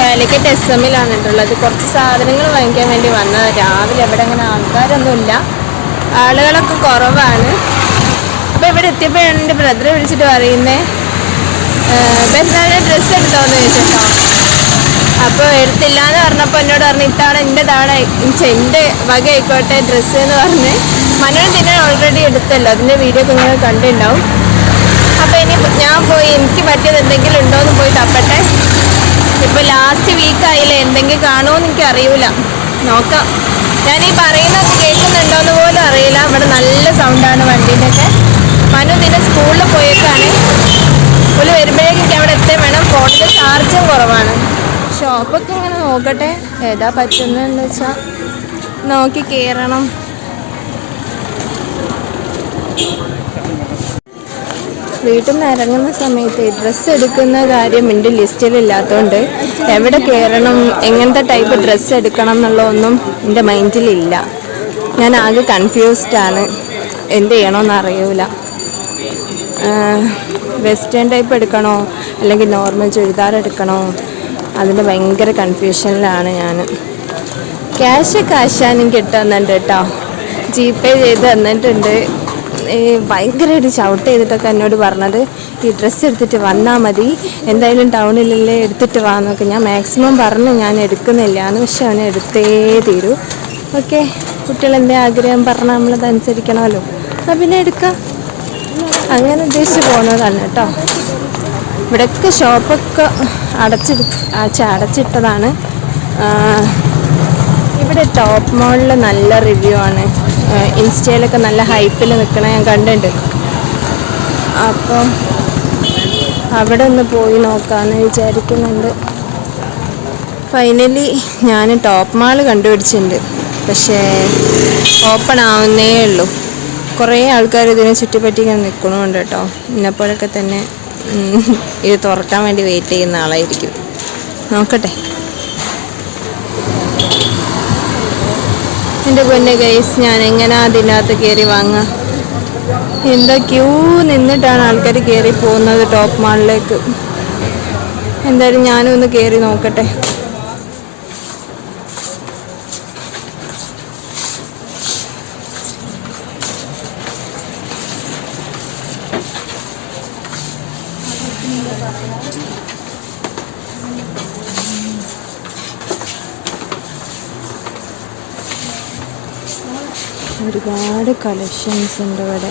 കാലിക്കറ്റ് SM-ലാണ് ഉള്ളത്. കുറച്ച് സാധനങ്ങൾ വാങ്ങിക്കാൻ വേണ്ടി വന്നത്. രാവിലെ ഇവിടെ അങ്ങനെ ആൾക്കാരൊന്നുമില്ല, ആളുകളൊക്കെ കുറവാണ്. അപ്പോൾ ഇവിടെ എത്തിയപ്പോഴാണ് എൻ്റെ ബ്രദറെ വിളിച്ചിട്ട് പറയുന്നത്, പെരുന്നാളിന് ഡ്രസ്സ് എടുത്തോന്ന് ചോദിച്ചിട്ടോ. അപ്പോൾ എടുത്തില്ല എന്ന് പറഞ്ഞപ്പോൾ എന്നോട് പറഞ്ഞു ഇത്തവണ എൻ്റെ തവണ എൻ്റെ വക ആയിക്കോട്ടെ ഡ്രസ്സ് എന്ന് പറഞ്ഞ്. മനോന് തന്നെ ഓൾറെഡി എടുത്തല്ലോ, അതിൻ്റെ വീഡിയോ ഒക്കെ നിങ്ങൾ കണ്ടിട്ടുണ്ടാവും. അപ്പോൾ ഇനി ഞാൻ പോയി എനിക്ക് പറ്റിയത് എന്തെങ്കിലും ഉണ്ടോ എന്ന് പോയി തപ്പട്ടെ. ഇപ്പോൾ ലാസ്റ്റ് വീക്കായില്ലേ, എന്തെങ്കിലും കാണുമോയെന്ന് എനിക്ക് അറിയില്ല, നോക്കാം. ഞാൻ ഈ പറയുന്നതൊക്കെ കേൾക്കുന്നുണ്ടോയെന്ന് പോലും അറിയില്ല. ഇവിടെ നല്ല സൗണ്ടാണ് വണ്ടീൻ്റെയൊക്കെ. മനു ഇതിൻ്റെ സ്കൂളിൽ പോയേക്കാണ്. ഒരു വരുമ്പോഴേക്കൊക്കെ അവിടെ എത്താൻ വേണം. ഫോണിൽ ചാർജും കുറവാണ്. ഷോപ്പൊക്കെ ഇങ്ങനെ നോക്കട്ടെ, ഏതാ പറ്റുന്നതെന്ന് വെച്ചാൽ നോക്കി കയറണം. വീട്ടിൽ നിന്ന് ഇറങ്ങുന്ന സമയത്ത് ഡ്രസ്സ് എടുക്കുന്ന കാര്യം എൻ്റെ ലിസ്റ്റിലില്ലാത്തതുകൊണ്ട് എവിടെ കയറണം, എങ്ങനത്തെ ടൈപ്പ് ഡ്രസ്സ് എടുക്കണം എന്നുള്ളതൊന്നും എൻ്റെ മൈൻഡിലില്ല. ഞാൻ ആകെ കൺഫ്യൂസ്ഡാണ്, എന്ത് ചെയ്യണമെന്ന് അറിയില്ല. വെസ്റ്റേൺ ടൈപ്പ് എടുക്കണോ അല്ലെങ്കിൽ നോർമൽ ചുരിദാർ എടുക്കണോ, അതിൻ്റെ ഭയങ്കര കൺഫ്യൂഷനിലാണ് ഞാൻ. ക്യാഷൊക്കെ ആശാനും കിട്ടുന്നുണ്ട് കേട്ടോ, GPay ചെയ്ത് തന്നിട്ടുണ്ട്. ഭയങ്കരമായിട്ട് ഷൗട്ട് ചെയ്തിട്ടൊക്കെ എന്നോട് പറഞ്ഞത് ഈ ഡ്രസ്സ് എടുത്തിട്ട് വന്നാൽ മതി, എന്തായാലും ടൗണിലല്ലേ എടുത്തിട്ട് വാന്നൊക്കെ. ഞാൻ മാക്സിമം പറഞ്ഞു ഞാൻ എടുക്കുന്നില്ല എന്ന്, പക്ഷെ അവനെ എടുത്തേ തീരൂ. ഓക്കെ, കുട്ടികളെന്തേ ആഗ്രഹം പറഞ്ഞാൽ നമ്മളത് അനുസരിക്കണമല്ലോ, എന്നാൽ പിന്നെ എടുക്കാം. അങ്ങനെ ഉദ്ദേശിച്ച് പോകുന്നതാണ് കേട്ടോ. ഇവിടെയൊക്കെ ഷോപ്പൊക്കെ അടച്ചിട്ടതാണ്. ഇവിടെ ടോപ്പ് മോളിൽ നല്ല റിവ്യൂ ആണ്, ഇൻസ്റ്റയിലൊക്കെ നല്ല ഹൈപ്പിൽ നിൽക്കണ ഞാൻ കണ്ടിട്ടുണ്ട്. അപ്പം അവിടെ ഒന്ന് പോയി നോക്കാമെന്ന് വിചാരിക്കുന്നുണ്ട്. ഫൈനലി ഞാൻ ടോപ്പ് മാൾ കണ്ടുപിടിച്ചിട്ടുണ്ട്, പക്ഷേ ഓപ്പൺ ആവുന്നേ ഉള്ളൂ. കുറേ ആൾക്കാർ ഇതിനെ ചുറ്റിപ്പറ്റി നിൽക്കണമുണ്ട് കേട്ടോ. എന്നെപ്പോലൊക്കെ തന്നെ ഇത് തുറക്കാൻ വേണ്ടി വെയിറ്റ് ചെയ്യുന്ന ആളായിരിക്കും. നോക്കട്ടെ. എൻ്റെ പൊന്നെ ഗൈസ്, ഞാൻ എങ്ങനെ അതിനകത്ത് കയറി വാങ്ങാം? എന്താ ക്യൂ നിന്നിട്ടാണ് ആൾക്കാർ കയറി പോകുന്നത് ടോപ്പ് മാളിലേക്ക്. എന്തായാലും ഞാനും ഒന്ന് കയറി നോക്കട്ടെ. ഒരുപാട് കളക്ഷൻസ് ഉണ്ട് ഇവിടെ.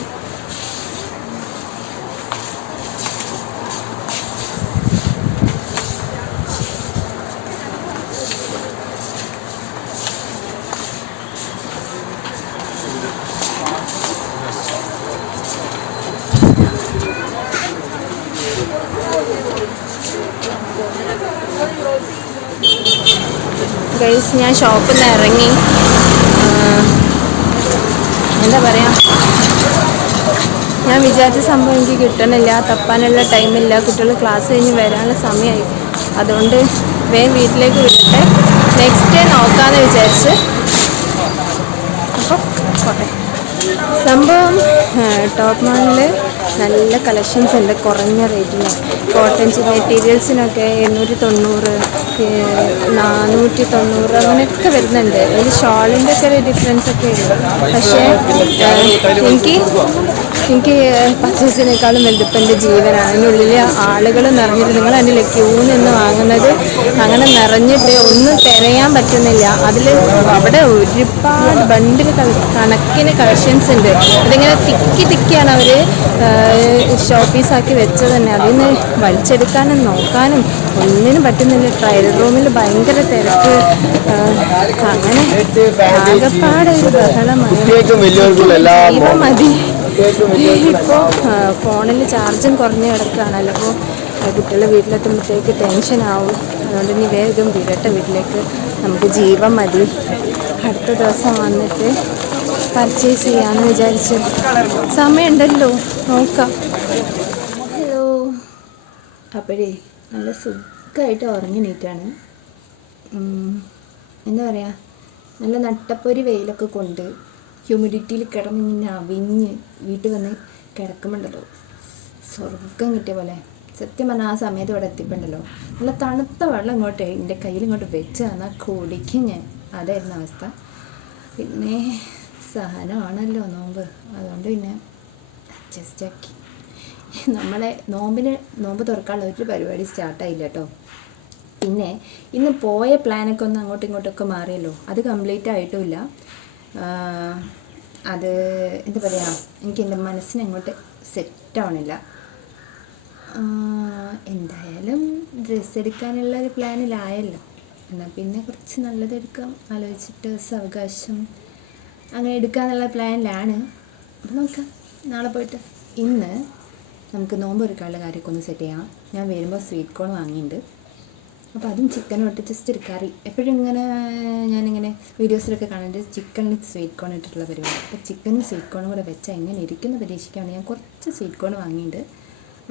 ഗൈസ്, ഞാൻ ഷോപ്പിൽ നിന്ന് ഇറങ്ങി. എന്താ പറയുക, ഞാൻ വിചാരിച്ച സംഭവം എനിക്ക് കിട്ടണില്ല, തപ്പാനുള്ള ടൈമില്ല. കുട്ടികൾ ക്ലാസ് കഴിഞ്ഞ് വരാനുള്ള സമയമായി. അതുകൊണ്ട് വേഗം വീട്ടിലേക്ക് വിടട്ടെ, നെക്സ്റ്റ് ഡേ നോക്കാമെന്ന് വിചാരിച്ച്. അപ്പോൾ പോട്ടെ. സംഭവം ടോപ്പ് മാളിൽ നല്ല കളക്ഷൻസ് ഉണ്ട് കുറഞ്ഞ റേറ്റിന്. കോട്ടൺ മെറ്റീരിയൽസിനൊക്കെ 890, 490 അങ്ങനെയൊക്കെ വരുന്നുണ്ട്. അതിൽ ഷോളിൻ്റെ ഒക്കെ ഒരു ഡിഫറൻസ് ഒക്കെ ഉണ്ട്. പക്ഷേ എനിക്ക് പർച്ചേസിനേക്കാളും വലുപ്പം എൻ്റെ ജീവനാണ്. അതിനുള്ളിൽ ആളുകൾ നിറഞ്ഞിട്ട്, നിങ്ങൾ അതിൻ്റെ ക്യൂ നിന്ന് വാങ്ങുന്നത് അങ്ങനെ നിറഞ്ഞിട്ട് ഒന്നും തിരയാൻ പറ്റുന്നില്ല. അവിടെ ഒരുപാട് ബണ്ടിൽ കണക്കിന് കളക്ഷൻസ് ഉണ്ട്. അതിങ്ങനെ തിക്കിയാണ് അവർ ഷോപ്പീസാക്കി വെച്ചത് തന്നെ. അതിൽ നിന്ന് വലിച്ചെടുക്കാനും നോക്കാനും ഒന്നിനും പറ്റുന്നില്ല. ട്രയൽ റൂമിൽ ഭയങ്കര തിരക്ക്. അങ്ങനെ ആകെപ്പാടെ ഒരു ബഹളമായി. മതി. ഇപ്പോൾ ഫോണിൽ ചാർജും കുറഞ്ഞ് കിടക്കുകയാണല്ലോ. അപ്പോൾ കുട്ടികൾ വീട്ടിലെത്തുമ്പോഴത്തേക്ക് ടെൻഷനാവും. അതുകൊണ്ട് ഇനി വേഗം വിടട്ടെ വീട്ടിലേക്ക്. നമുക്ക് ജീവൻ മതി. അടുത്ത ദിവസം വന്നിട്ട് പർച്ചേസ് ചെയ്യാമെന്ന് വിചാരിച്ചു. സമയമുണ്ടല്ലോ, നോക്കാം. ഹലോ. അപ്പോഴേ നല്ല സുഖമായിട്ട് ഉറങ്ങി നീറ്റാണ്. എന്താ പറയുക, നല്ല നട്ടപ്പൊരി വെയിലൊക്കെ കൊണ്ട് ഹ്യൂമിഡിറ്റിയിൽ കിടന്നിങ്ങനെ അവിഞ്ഞ് വീട്ടിൽ വന്ന് കിടക്കുമ്പോണ്ടല്ലോ സ്വർഗം കിട്ടിയ പോലെ സത്യം പറഞ്ഞാൽ ആ സമയത്ത് ഇവിടെ എത്തിപ്പുണ്ടല്ലോ, നല്ല തണുത്ത വെള്ളം ഇങ്ങോട്ട് എൻ്റെ കയ്യിൽ ഇങ്ങോട്ട് വെച്ച് തന്നാൽ കുടിക്കും ഞാൻ. അതായിരുന്നു അവസ്ഥ. പിന്നെ സഹനമാണല്ലോ നോമ്പ്, അതുകൊണ്ട് പിന്നെ അഡ്ജസ്റ്റ് ആക്കി. നമ്മളെ നോമ്പ് തുറക്കാനുള്ള ഒരു പരിപാടി സ്റ്റാർട്ടായില്ല കേട്ടോ. പിന്നെ ഇന്ന് പോയ പ്ലാനൊക്കെ ഒന്ന് അങ്ങോട്ടും ഇങ്ങോട്ടൊക്കെ മാറിയല്ലോ, അത് കംപ്ലീറ്റ് ആയിട്ടുമില്ല. അത് എന്താ പറയുക, എനിക്ക് എൻ്റെ മനസ്സിന് അങ്ങോട്ട് സെറ്റാവണില്ല. എന്തായാലും ഡ്രസ്സ് എടുക്കാനുള്ള ഒരു പ്ലാനിലായല്ലോ, എന്നാൽ പിന്നെ കുറച്ച് നല്ലതെടുക്കാം ആലോചിച്ചിട്ട് സാവകാശം അങ്ങനെ എടുക്കാന്നുള്ള പ്ലാനിലാണ്. അപ്പം നോക്കാം, നാളെ പോയിട്ട്. ഇന്ന് നമുക്ക് നോമ്പ് ഒരുക്കാനുള്ള കാര്യമൊക്കെ ഒന്ന് സെറ്റ് ചെയ്യാം. ഞാൻ വരുമ്പോൾ സ്വീറ്റ് കോൺ വാങ്ങിയിട്ടുണ്ട്, അപ്പോൾ അതും ചിക്കനും ഇട്ട് ജസ്റ്റ് ഒരു കറി. എപ്പോഴും ഇങ്ങനെ ഞാനിങ്ങനെ വീഡിയോസിലൊക്കെ കാണുന്നത് ചിക്കനിൽ സ്വീറ്റ് കോൺ ഇട്ടിട്ടുള്ള പരിപാടി. അപ്പോൾ ചിക്കനും സ്വീറ്റ് കോണും കൂടെ വെച്ചാൽ എങ്ങനെ ഇരിക്കുന്ന പരീക്ഷിക്കാണ് ഞാൻ കുറച്ച് സ്വീറ്റ് കോൺ വാങ്ങിയിട്ടുണ്ട്.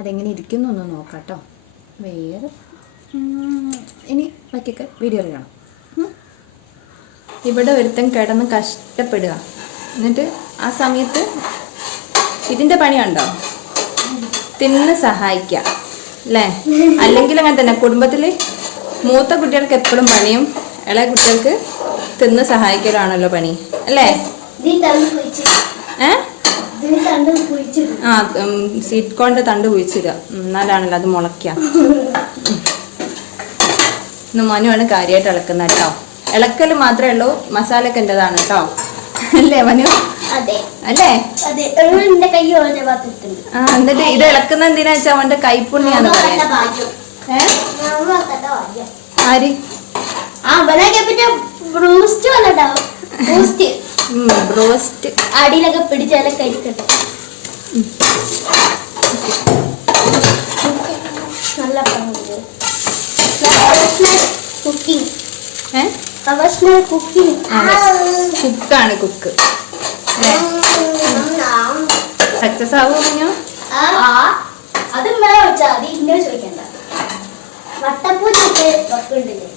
അതെങ്ങനെ ഇരിക്കുന്നു ഒന്ന് നോക്കാം കേട്ടോ. വേറെ ഇനി ബാക്കിയൊക്കെ വീഡിയോയിൽ കാണാം. ഇവിടെ ഒരുത്തൻ കിടന്ന് കഷ്ടപ്പെടുക, എന്നിട്ട് ആ സമയത്ത് ഇതിൻ്റെ പണിയുണ്ടോ, തിന്ന് സഹായിക്കുക അല്ലേ? അല്ലെങ്കിൽ അങ്ങനെ തന്നെ കുടുംബത്തിൽ മൂത്ത കുട്ടികൾക്ക് എപ്പോഴും പണിയും ഇളയ കുട്ടികൾക്ക് തിന്ന് സഹായിക്കലാണല്ലോ പണി അല്ലേ? സ്വീറ്റ് കോണിന്റെ തണ്ട് കുഴിച്ചിടുക, എന്നാലാണല്ലോ അത് മുളയ്ക്കുക. ഇന്ന് മനുവാണ് കാര്യമായിട്ട് ഇളക്കുന്നത് കേട്ടോ. ഇളക്കൽ മാത്രമേ ഉള്ളൂ, മസാലയൊക്കെ എൻ്റെതാണ് കേട്ടോ, അല്ലേ മനു? അല്ലേ? എന്നിട്ട് ഇത് ഇളക്കുന്ന എന്തിനാ വെച്ചാൽ അവന്റെ കൈപ്പുണ്യാന്ന് പറയാം. ആര്? ബ്രോസ്റ്റ് അടിയിലൊക്കെ പിടിച്ചാലേ കഴിക്കട്ടെ. നല്ല കുക്കിംഗ്, കുക്കാണ് കുക്ക്. സക്സസ് ആവുമോ കുഞ്ഞോ? അത് ചോദിച്ചാ അത് ഇങ്ങനെ ചോദിക്കണ്ട. വട്ടപ്പൂച്ചൊക്കെ വെക്കുന്നുണ്ടല്ലേ,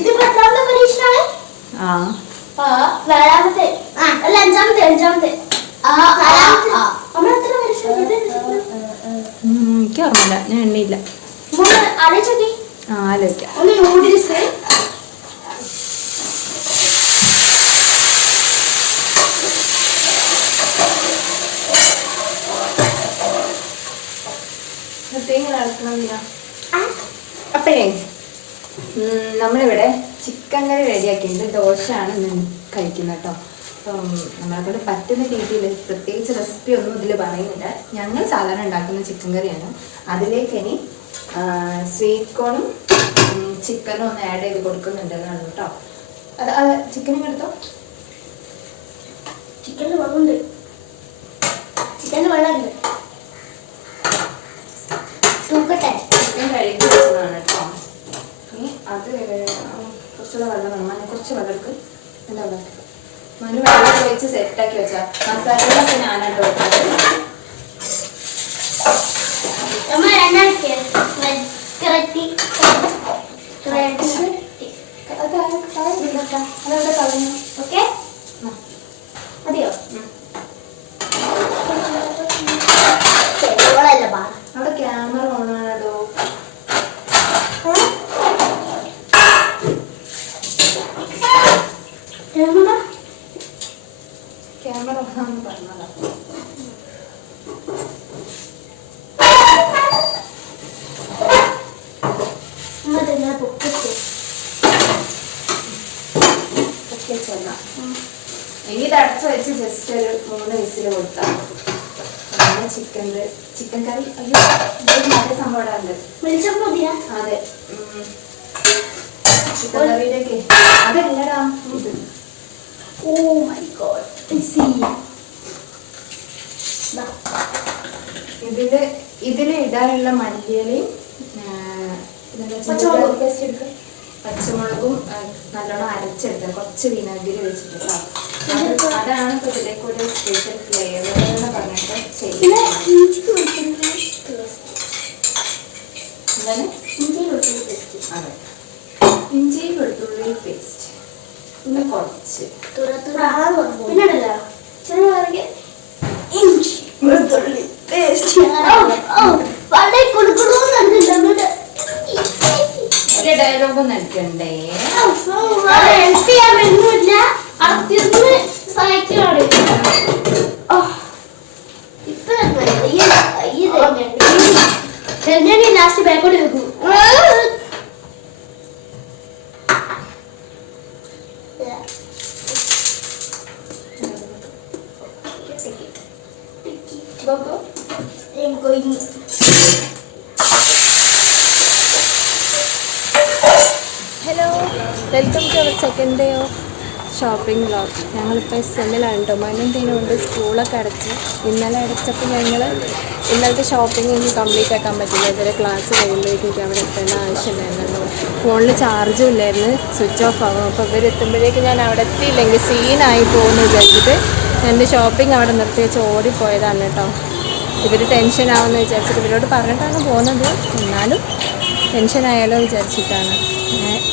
ഇത് എത്രാമത്തെ പരീക്ഷണാണ്? നാലാമത്തെ അല്ല അഞ്ചാമത്തെ എനിക്ക് ഓർമ്മയില്ല, ഞാൻ എണ്ണയില്ല. ആലോചിക്കാം. നൂഡിൽസ്, അപ്പോഴേ നമ്മളിവിടെ ചിക്കൻ കറി റെഡിയാക്കിയിട്ടുണ്ട്. ദോശയാണ് ഇന്ന് കഴിക്കുന്നത് കേട്ടോ. അപ്പം നമ്മളെക്കൊണ്ട് പറ്റുന്ന രീതിയിൽ പ്രത്യേകിച്ച് റെസിപ്പി ഒന്നും ഇതിൽ പറയുന്നില്ല. ഞങ്ങൾ സാധാരണ ഉണ്ടാക്കുന്ന ചിക്കൻ കറിയാണ്. അതിലേക്ക് ഇനി സ്വീറ്റ് കോണും ചിക്കനും ഒന്ന് ആഡ് ചെയ്ത് കൊടുക്കുന്നുണ്ടെന്നാണ് കേട്ടോ. അത് ചിക്കനും എടുത്തോ. ചിക്കനിൽ വെള്ളമുണ്ട്, ചിക്കനിൽ വെള്ളമുണ്ട്. തൂക്കട്ടെ. ചിക്കൻ കഴുകി വെച്ചതാണ് കേട്ടോ. ഇനി അത് കുറച്ചുകൂടെ വെള്ളം വേണം. മന കുറച്ച് വെള്ളം എടുക്കും. എന്താ പറയുക, മനു വെള്ളം ഒഴിച്ച് സെറ്റാക്കി വെച്ചാൽ മസാലകളൊക്കെ ഞാനായിട്ട് വെക്കാം. അതെയോ? അവിടെ ക്യാമറ ഓണാണോ? ക്യാമറ ഓണാന്ന് പറഞ്ഞതാ. ഇനി ഇത് അടച്ച് വെച്ച് ജസ്റ്റ് ഒരു 3 വിസിൽ കൊടുത്താൽ ചിക്കൻ കറി. അയ്യോ നല്ല സംഭവം ഇടാറുണ്ട്. അതെ, ചിക്കൻ കറിയിലേക്ക് അതല്ലടാ ഇത്. Oh my God. ഇതില് ഇടാനുള്ള മല്ലിയിലയും പച്ചമുളകും നല്ലോണം അരച്ചെടുക്കുക. കുറച്ച് വിനാഗിരി വെച്ചിട്ട് അതാണ് ഇപ്പൊ ഇതിലേക്ക് ഒരു സ്പെഷ്യൽ ഫ്ലേവർ എന്ന് പറഞ്ഞിട്ട് ചെയ്യുന്നത്. എന്താണ്? അതെ, ഇഞ്ചി വെളുത്തുള്ളി പേസ്റ്റ്. പിന്നെ കുറച്ച് ഇഞ്ചി വെളുത്തുള്ളി പേസ്റ്റ്. ലാഭം നൽകണ്ടേ? ഹെൽപ്പ് ചെയ്യാൻ വരുന്നില്ല. അത്യൊന്ന് സഹായിക്കാണ്. ഞാൻ ലാസ്റ്റ് ബാക്കോട്ട് വെക്കും. Hello, welcome to our second day of shopping vlog. ഞങ്ങളിപ്പോൾ സെമ്മിലാണ് കേട്ടോ. മനുന്തിനുണ്ട്, സ്കൂളൊക്കെ അടച്ച്. ഇന്നലെ അടച്ചപ്പോൾ ഞങ്ങൾ ഇന്നലത്തെ ഷോപ്പിംഗ് ഒന്നും കംപ്ലീറ്റ് ആക്കാൻ പറ്റില്ല. ഇതുവരെ ക്ലാസ് കഴിയുമ്പോഴേക്കും എനിക്ക് അവിടെ എത്തേണ്ട ആവശ്യമുണ്ടായിരുന്നല്ലോ. ഫോണിൽ ചാർജും ഇല്ലായിരുന്നു, സ്വിച്ച് ഓഫ് ആകും. അപ്പോൾ ഇവരെത്തുമ്പോഴേക്കും ഞാൻ അവിടെ എത്തിയില്ലെങ്കിൽ സീനായി പോകുമെന്ന് വിചാരിച്ചിട്ട് എൻ്റെ ഷോപ്പിംഗ് അവിടെ നിർത്തി വെച്ച് ഓടിപ്പോയതാണ് കേട്ടോ. ഇവർ ടെൻഷൻ ആവുമെന്ന് വിചാരിച്ചിട്ട് ഇവരോട് പറഞ്ഞിട്ടാണ് പോകുന്നത്. എന്നാലും ടെൻഷനായാലോ വിചാരിച്ചിട്ടാണ്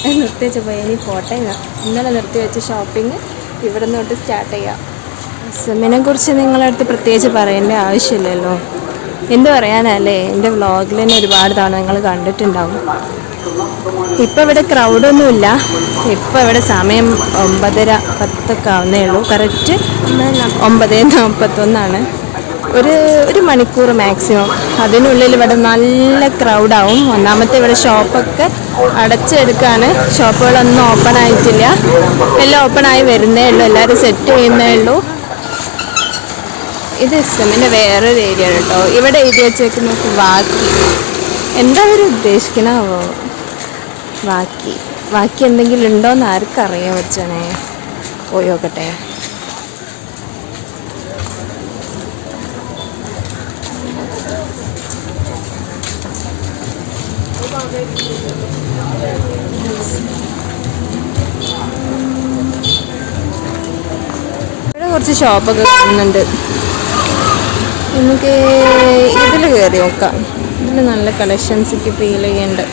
ഞാൻ നിർത്തി വെച്ച് പോയി. ഇനി പോട്ടെ, ഇന്നലെ നിർത്തി വെച്ച ഷോപ്പിംഗ് ഇവിടെ നിന്ന് തൊട്ട് സ്റ്റാർട്ട് ചെയ്യാം. സെമ്മിനെ കുറിച്ച് നിങ്ങളടുത്ത് പ്രത്യേകിച്ച് പറയേണ്ട ആവശ്യമില്ലല്ലോ. എന്ത് പറയാനല്ലേ, എൻ്റെ വ്ളോഗിൽ തന്നെ ഒരുപാട് തവണ നിങ്ങൾ കണ്ടിട്ടുണ്ടാവും. ഇപ്പം ഇവിടെ ക്രൗഡൊന്നുമില്ല. ഇപ്പം ഇവിടെ സമയം 9:10 ആവുന്നേ ഉള്ളൂ. കറക്റ്റ് 9:41. ഒരു മണിക്കൂർ മാക്സിമം. അതിനുള്ളിൽ ഇവിടെ നല്ല ക്രൗഡാവും. ഒന്നാമത്തെ ഇവിടെ ഷോപ്പൊക്കെ അടച്ചെടുക്കുകയാണ്. ഷോപ്പുകളൊന്നും ഓപ്പൺ ആയിട്ടില്ല, എല്ലാം ഓപ്പൺ ആയി വരുന്നേ ഉള്ളൂ. എല്ലാവരും സെറ്റ് ചെയ്യുന്നേ ഉള്ളൂ. ഇത് ഇസ്ലാമിൻ്റെ വേറൊരു ഏരിയ ആണ് കേട്ടോ. ഇവിടെ എഴുതി വെച്ചേക്കുന്ന വാക്കി, എന്താ അവർ ഉദ്ദേശിക്കണാവോ? വാക്കി എന്തെങ്കിലും ഉണ്ടോയെന്ന് ആർക്കറിയാൻ വെച്ചണേ. പോയി നോക്കട്ടെ. ഇവിടെ കുറച്ച് ഷോപ്പൊക്കെ കാണുന്നുണ്ട്. നമുക്ക് ഇതിൽ കയറി നോക്കാം. ഇതിൽ നല്ല കളക്ഷൻസൊക്കെ ഫീൽ ചെയ്യുന്നുണ്ട്.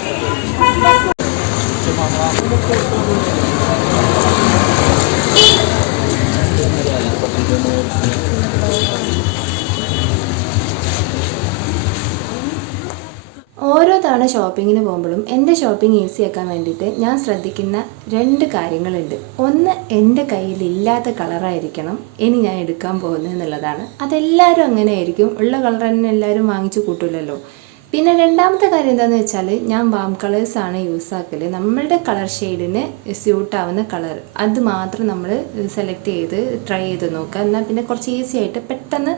ഓരോ തവണ ഷോപ്പിങ്ങിന് പോകുമ്പോഴും എൻ്റെ ഷോപ്പിംഗ് ഈസി ആക്കാൻ വേണ്ടിയിട്ട് ഞാൻ ശ്രദ്ധിക്കുന്ന 2 കാര്യങ്ങളുണ്ട്. ഒന്ന്, എൻ്റെ കയ്യിൽ ഇല്ലാത്ത കളറായിരിക്കണം ഇനി ഞാൻ എടുക്കാൻ പോകുന്നത് എന്നുള്ളതാണ്. അതെല്ലാവരും അങ്ങനെ ആയിരിക്കും, ഉള്ള കളർ തന്നെ എല്ലാവരും വാങ്ങിച്ചു കൂട്ടില്ലല്ലോ. പിന്നെ രണ്ടാമത്തെ കാര്യം എന്താണെന്ന് വെച്ചാൽ, ഞാൻ വാം കളേഴ്സാണ് യൂസ് ആക്കൽ. നമ്മളുടെ കളർ ഷെയ്ഡിന് സ്യൂട്ടാവുന്ന കളർ അത് മാത്രം നമ്മൾ സെലക്ട് ചെയ്ത് ട്രൈ ചെയ്ത് നോക്കുക. എന്നാൽ പിന്നെ കുറച്ച് ഈസി ആയിട്ട് പെട്ടെന്ന്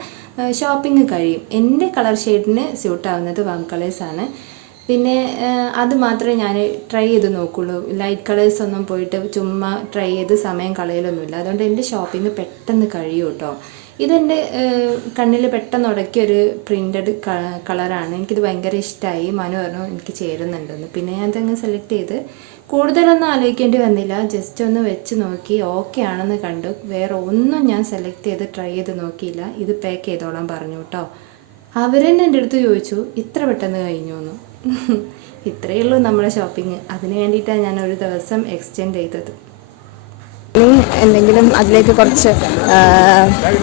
ഷോപ്പിംഗ് കഴിയും. എൻ്റെ കളർ ഷെയ്ഡിന് സ്യൂട്ടാവുന്നത് വാം കളേഴ്സാണ്. പിന്നെ അത് മാത്രമേ ഞാൻ ട്രൈ ചെയ്ത് നോക്കുള്ളൂ. ലൈറ്റ് കളേഴ്സ് ഒന്നും പോയിട്ട് ചുമ്മാ ട്രൈ ചെയ്ത് സമയം കളയലൊന്നുമില്ല. അതുകൊണ്ട് എൻ്റെ ഷോപ്പിംഗ് പെട്ടെന്ന് കഴിയും കേട്ടോ. ഇതെൻ്റെ കണ്ണിൽ പെട്ടെന്ന് ഉടക്കിയൊരു പ്രിൻറ്റഡ് കളറാണ്. എനിക്കിത് ഭയങ്കര ഇഷ്ടമായി. മനു പറഞ്ഞു എനിക്ക് ചേരുന്നുണ്ടെന്ന്. പിന്നെ ഞാൻ അതങ്ങ് സെലക്ട് ചെയ്ത് കൂടുതലൊന്നും ആലോചിക്കേണ്ടി വന്നില്ല. ജസ്റ്റ് ഒന്ന് വെച്ച് നോക്കി ഓക്കെ ആണെന്ന് കണ്ടു. വേറെ ഒന്നും ഞാൻ സെലക്ട് ചെയ്ത് ട്രൈ ചെയ്ത് നോക്കിയില്ല. ഇത് പാക്ക് ചെയ്തോളാൻ പറഞ്ഞു കേട്ടോ. അവരെന്നെ എൻ്റെ അടുത്ത് ചോദിച്ചു ഇത്ര പെട്ടെന്ന് കഴിഞ്ഞു എന്ന്. ഇത്രയേ ഉള്ളൂ നമ്മുടെ ഷോപ്പിംഗ്. അതിന് വേണ്ടിയിട്ടാണ് ഞാൻ ഒരു ദിവസം എക്സ്റ്റെൻഡ് ചെയ്തത്. എന്തെങ്കിലും അതിലേക്ക് കുറച്ച്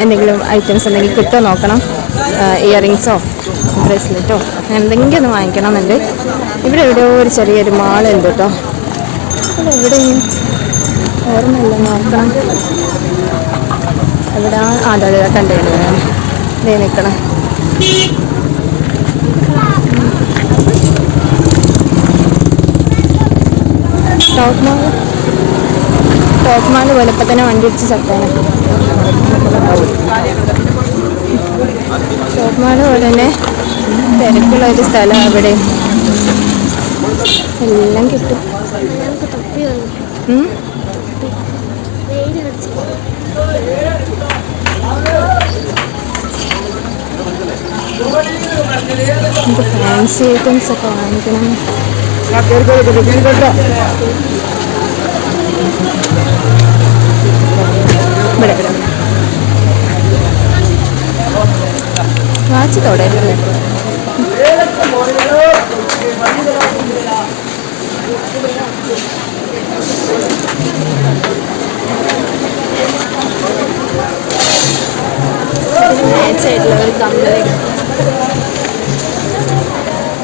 എന്തെങ്കിലും ഐറ്റംസ് ഉണ്ടെങ്കിൽ കിട്ടുമോ നോക്കണം. ഇയറിങ്സോ ബ്രേസ്ലെറ്റോ എന്തെങ്കിലും ഒന്ന് വാങ്ങിക്കണം എന്നുണ്ട്. ഇവിടെ എവിടെയോ ഒരു ചെറിയൊരു മാളുണ്ട് കേട്ടോ. ഇവിടെ ഓർമ്മയില്ല, നോക്കണം. എവിടെ അതെ കണ്ടുകൊണ്ട് ഇതേ നിൽക്കണം. ടോപ്പ് മാൾ പോലെ ഇപ്പം തന്നെ വണ്ടി ഇടിച്ച് ചത്താണ്. ടോപ്പ് മാൾ പോലെ തന്നെ തിരക്കുള്ള ഒരു സ്ഥലം. അവിടെ എല്ലാം കിട്ടും. ഫാൻസി ഐറ്റംസ് ഒക്കെ വാങ്ങിക്കണം. ഇവിടെ വാച്ച് തുടരുന്നു. മാച്ചായിട്ടുള്ള ഒരു കമ്പനി.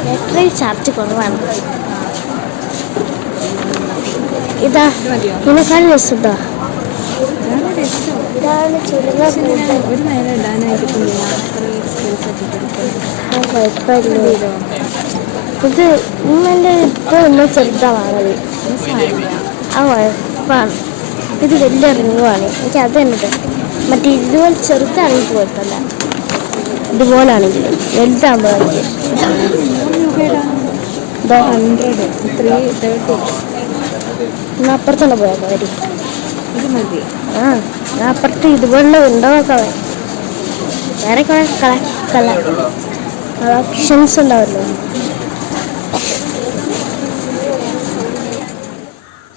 ബാറ്ററി ചാർജ് കുറവാണ്. ഇതാ ഇത് മതിയോ? ഇതിനേക്കാൾ രസമുണ്ടോ? അതാണ് രസം. ഇതാണ് ചുരിദാർ. ഒരു നേരം ഇടാനായിട്ട് സ്കിൽസൊക്കെ കൊടുക്കുന്നത് കുഴപ്പമില്ല. മതിയല്ലോ. ഇത് ഇന്നെൻ്റെ ഇപ്പോൾ ഒന്ന് ചെറുതാണത്. സാരില്ല. ആ കുഴപ്പമാണ്. ഇത് വലിയ റിങ്ങുമാണ്. എനിക്ക് അത് തന്നെ മറ്റേ ഇതുപോലെ ചെറുതാണെങ്കിൽ കുഴപ്പമില്ല. ഇതുപോലാണെങ്കിൽ വലുതാകുമ്പോഴാണെങ്കിൽ രൂപയുടെ ഇതോ 100 330. എന്നാൽ അപ്പുറത്തോടെ പോയേക്കാം വരും. ഇത് മതി. ആ ഞാൻ അപ്പുറത്ത് ഇതുപോലെ ഉണ്ടോ നോക്കാം. വേറെ കുറെ കളക്ഷൻസ് ഉണ്ടാവല്ലോ.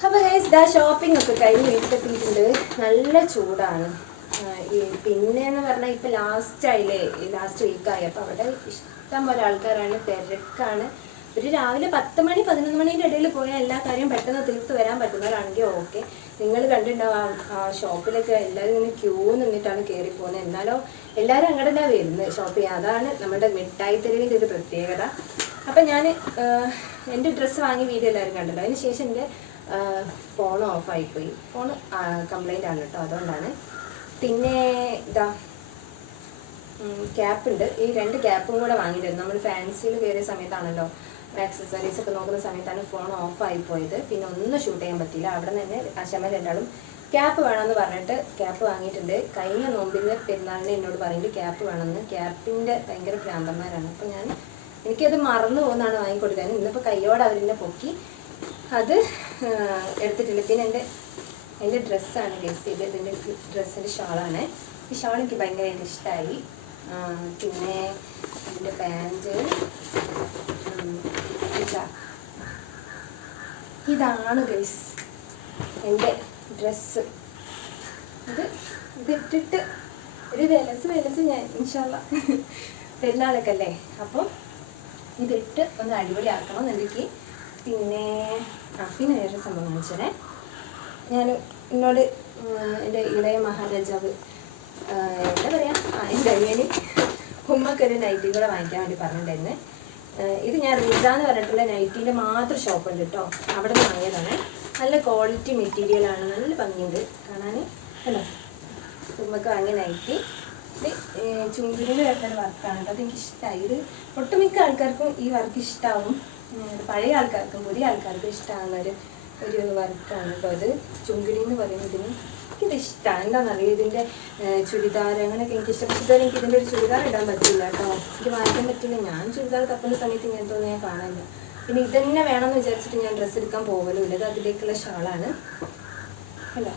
അപ്പോൾ ഇതാ ഷോപ്പിംഗ് ഒക്കെ കഴിഞ്ഞ് വീട്ടിലെത്തിയിട്ടുണ്ട്. നല്ല ചൂടാണ്. പിന്നെയെന്ന് പറഞ്ഞാൽ ഇപ്പം ലാസ്റ്റ് വീക്കായി. അപ്പോൾ അവിടെ ഇഷ്ടം പോലെ ആൾക്കാരാണ്, തിരക്കാണ്. ഒരു രാവിലെ 10 മണി 11 മണിയുടെ ഇടയിൽ പോയാൽ എല്ലാ കാര്യം പെട്ടെന്ന് തീർത്ത് വരാൻ പറ്റുന്നവരാണെങ്കിൽ ഓക്കെ. നിങ്ങൾ കണ്ടിട്ടുണ്ടാവും ആ ഷോപ്പിലൊക്കെ എല്ലാവരും ഇങ്ങനെ ക്യൂ നിന്നിട്ടാണ് കയറി പോകുന്നത്. എന്നാലും എല്ലാവരും അങ്ങോട്ട് തന്നെ വരുന്നത് ഷോപ്പ് ചെയ്യാൻ. അതാണ് നമ്മുടെ മിഠായി തെരുവിൻ്റെ ഒരു പ്രത്യേകത. അപ്പം ഞാൻ എൻ്റെ ഡ്രസ്സ് വാങ്ങിയ വീഡിയോ എല്ലാവരും കണ്ടല്ലോ. അതിന് ശേഷം എൻ്റെ ഫോൺ ഓഫായിപ്പോയി. ഫോൺ കംപ്ലൈൻ്റ് ആണ് കേട്ടോ, അതുകൊണ്ടാണ്. പിന്നെ ഇതാ ക്യാപ്പുണ്ട്. ഈ 2 ക്യാപ്പും കൂടെ വാങ്ങിയിട്ടുണ്ട്. നമ്മൾ ഫാൻസിയിൽ കയറിയ സമയത്താണല്ലോ ആക്സസറീസ് ഒക്കെ നോക്കുന്ന സമയത്താണ് ഫോൺ ഓഫായി പോയത്. പിന്നെ ഒന്നും ഷൂട്ട് ചെയ്യാൻ പറ്റിയില്ല. അവിടെ നിന്ന് തന്നെ ആശാമ്മ രണ്ടാളും ക്യാപ്പ് വേണമെന്ന് പറഞ്ഞിട്ട് ക്യാപ്പ് വാങ്ങിയിട്ടുണ്ട്. കഴിഞ്ഞ നോമ്പിന് പെരുന്നാളിന് എന്നോട് പറഞ്ഞിട്ട് ക്യാപ്പ് വേണമെന്ന്. ക്യാപ്പിൻ്റെ ഭയങ്കര ഭ്രാന്തന്മാരാണ്. അപ്പോൾ എനിക്കത് മറന്നു പോകുന്നതാണ് വാങ്ങിക്കൊടുക്കാൻ. ഇന്നിപ്പോൾ കയ്യോടെ അവരെന്നെ പൊക്കി അത് എടുത്തിട്ടില്ല. പിന്നെ എൻ്റെ ഡ്രസ്സാണ് ഗസ് ചെയ്ത്. ഇതിൻ്റെ ഡ്രസ്സിൻ്റെ ഷാളാണ്. ഈ ഷാൾ എനിക്ക് ഭയങ്കരമായിട്ട് ഇഷ്ടമായി. പിന്നെ ഇതിൻ്റെ പാൻറ് ഇതാണ് ഗൈസ് എൻ്റെ ഡ്രസ്സ്. ഇതിട്ടിട്ട് ഒരു വിലസ് ഞാൻ ഇൻഷാല്ലാ പെരുന്നാളൊക്കെ അല്ലേ, അപ്പം ഇതിട്ട് ഒന്ന് അടിപൊളിയാക്കണം എന്നുണ്ടെങ്കിൽ. പിന്നെ വേറൊരു സംഭവം കാണിച്ചേ. എന്നോട് എൻ്റെ ഇളയ മഹാരാജാവ് എന്താ പറയുക, എൻ്റെ അനിയന് ഉമ്മക്കൊരു നൈറ്റി കൂടെ വാങ്ങിക്കാൻ വേണ്ടി പറഞ്ഞിട്ടുണ്ടായിരുന്നു. ഇത് ഞാൻ റിസ എന്ന് പറഞ്ഞിട്ടുള്ള നൈറ്റീൻ്റെ മാത്രം ഷോപ്പുണ്ട് കേട്ടോ. അവിടെ നിന്ന് വാങ്ങിയതാണ്. നല്ല ക്വാളിറ്റി മെറ്റീരിയലാണ്, നല്ല ഭംഗിയുണ്ട് കാണാൻ. അല്ലോ ഉമ്മക്ക് വാങ്ങിയ നൈറ്റി. ഇത് ചുങ്കിലിൽ വരുന്നൊരു വർക്കാണ് കേട്ടോ. അതെനിക്ക് ഇഷ്ടമായി. ഇത് ഒട്ടുമിക്ക ആൾക്കാർക്കും ഈ വർക്ക് ഇഷ്ടമാവും. പഴയ ആൾക്കാർക്കും പുതിയ ആൾക്കാർക്കും ഇഷ്ടമാകുന്ന ഒരു വർക്കാണ് കേട്ടോ. ഇത് ചുങ്കിടി എന്ന് പറയുന്നതിന് എനിക്കിത് ഇഷ്ടമാണ്. എന്താണെന്നറിയാം, ഇതിൻ്റെ ചുരിദാർ അങ്ങനെയൊക്കെ എനിക്ക് ഇഷ്ടപ്പെട്ടത്. എനിക്ക് ഇതിൻ്റെ ഒരു ചുരിദാർ ഇടാൻ പറ്റില്ല കേട്ടോ. എനിക്ക് വാങ്ങിക്കാൻ പറ്റില്ല. ഞാൻ ചുരിദാർ തപ്പുന്ന സമയത്ത് ഇങ്ങനത്തെ ഒന്നും ഞാൻ കാണാനില്ല. പിന്നെ ഇതന്നെ വേണമെന്ന് വിചാരിച്ചിട്ട് ഞാൻ ഡ്രസ്സ് എടുക്കാൻ പോകലുമില്ല. ഇത് അതിലേക്കുള്ള ഷാളാണ് അല്ലോ.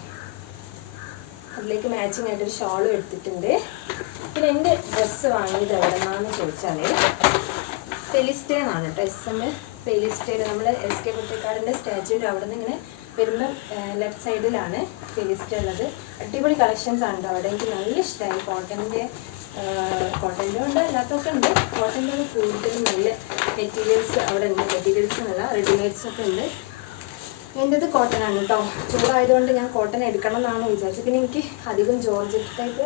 അതിലേക്ക് മാച്ചിങ് ആയിട്ടൊരു ഷാളും എടുത്തിട്ടുണ്ട്. പിന്നെ എൻ്റെ ഡ്രസ്സ് വാങ്ങിയത് എവിടെ നിന്നാന്ന് ചോദിച്ചാൽ ഫെലിസ്റ്റേന്നാണ് കേട്ടോ. SM ഫെലിസ്റ്റേൽ. നമ്മൾ SK പൊട്ടിക്കാടിൻ്റെ സ്റ്റാച്യൂൻ്റെ അവിടെ നിന്ന് ഇങ്ങനെ വരുമ്പം ലെഫ്റ്റ് സൈഡിലാണ് ഫെലിസ്റ്റേ ഉള്ളത്. അടിപൊളി കളക്ഷൻസ് ആണ് അവിടെ. എനിക്ക് നല്ല ഇഷ്ടമായി. കോട്ടൻ്റെ ഉണ്ട്, അല്ലാത്തൊക്കെ ഉണ്ട്. കോട്ടൻ്റെ കൂടുതലും നല്ല മെറ്റീരിയൽസ് അവിടെ ഉണ്ട്. മെറ്റീരിയൽസ് എന്നല്ല, റെഡിമെയ്ഡ്സൊക്കെ ഉണ്ട്. എൻ്റെത് കോട്ടൺ ആണ് കേട്ടോ. ചൂടായതുകൊണ്ട് ഞാൻ കോട്ടൺ എടുക്കണം എന്നാണ് വിചാരിച്ചത്. പിന്നെ എനിക്ക് അധികം ജോർജറ്റ് ടൈപ്പ്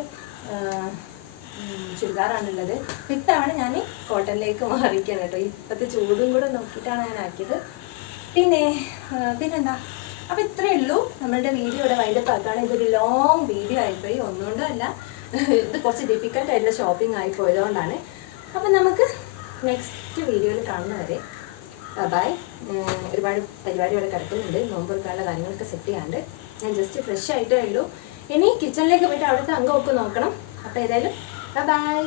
ചുരിദാറാണുള്ളത്. ഇത്തവണ ഞാൻ കോട്ടണിലേക്ക് മാറിയിരിക്കുകയാണ് കേട്ടോ. ഇപ്പോഴത്തെ ചൂടും കൂടെ നോക്കിയിട്ടാണ് ഞാൻ ആക്കിയത്. പിന്നെന്താ, അപ്പോൾ ഇത്രയേ ഉള്ളൂ നമ്മളുടെ വീഡിയോ. ഇവിടെ വൈൻഡപ്പ് ആക്കുകയാണ്. ഇതൊരു ലോങ് വീഡിയോ ആയിപ്പോയി. ഒന്നുകൊണ്ടല്ല, ഇത് കുറച്ച് ഡിഫിക്കൽട്ട് ആയിട്ടുള്ള ഷോപ്പിംഗ് ആയിപ്പോയതുകൊണ്ടാണ്. അപ്പം നമുക്ക് നെക്സ്റ്റ് വീഡിയോയിൽ കാണുന്നവരെ ബൈ. ഒരുപാട് പരിപാടികൾ കിടക്കുന്നുണ്ട്. നോമ്പെടുക്കാനുള്ള കാര്യങ്ങളൊക്കെ സെറ്റ് ചെയ്യാണ്ട് ഞാൻ ജസ്റ്റ് ഫ്രഷ് ആയിട്ടേ ഉള്ളൂ. ഇനി കിച്ചണിലേക്ക് പോയിട്ട് അവിടുത്തെ അംഗമൊക്കെ നോക്കണം. അപ്പോൾ ഏതായാലും ബൈ.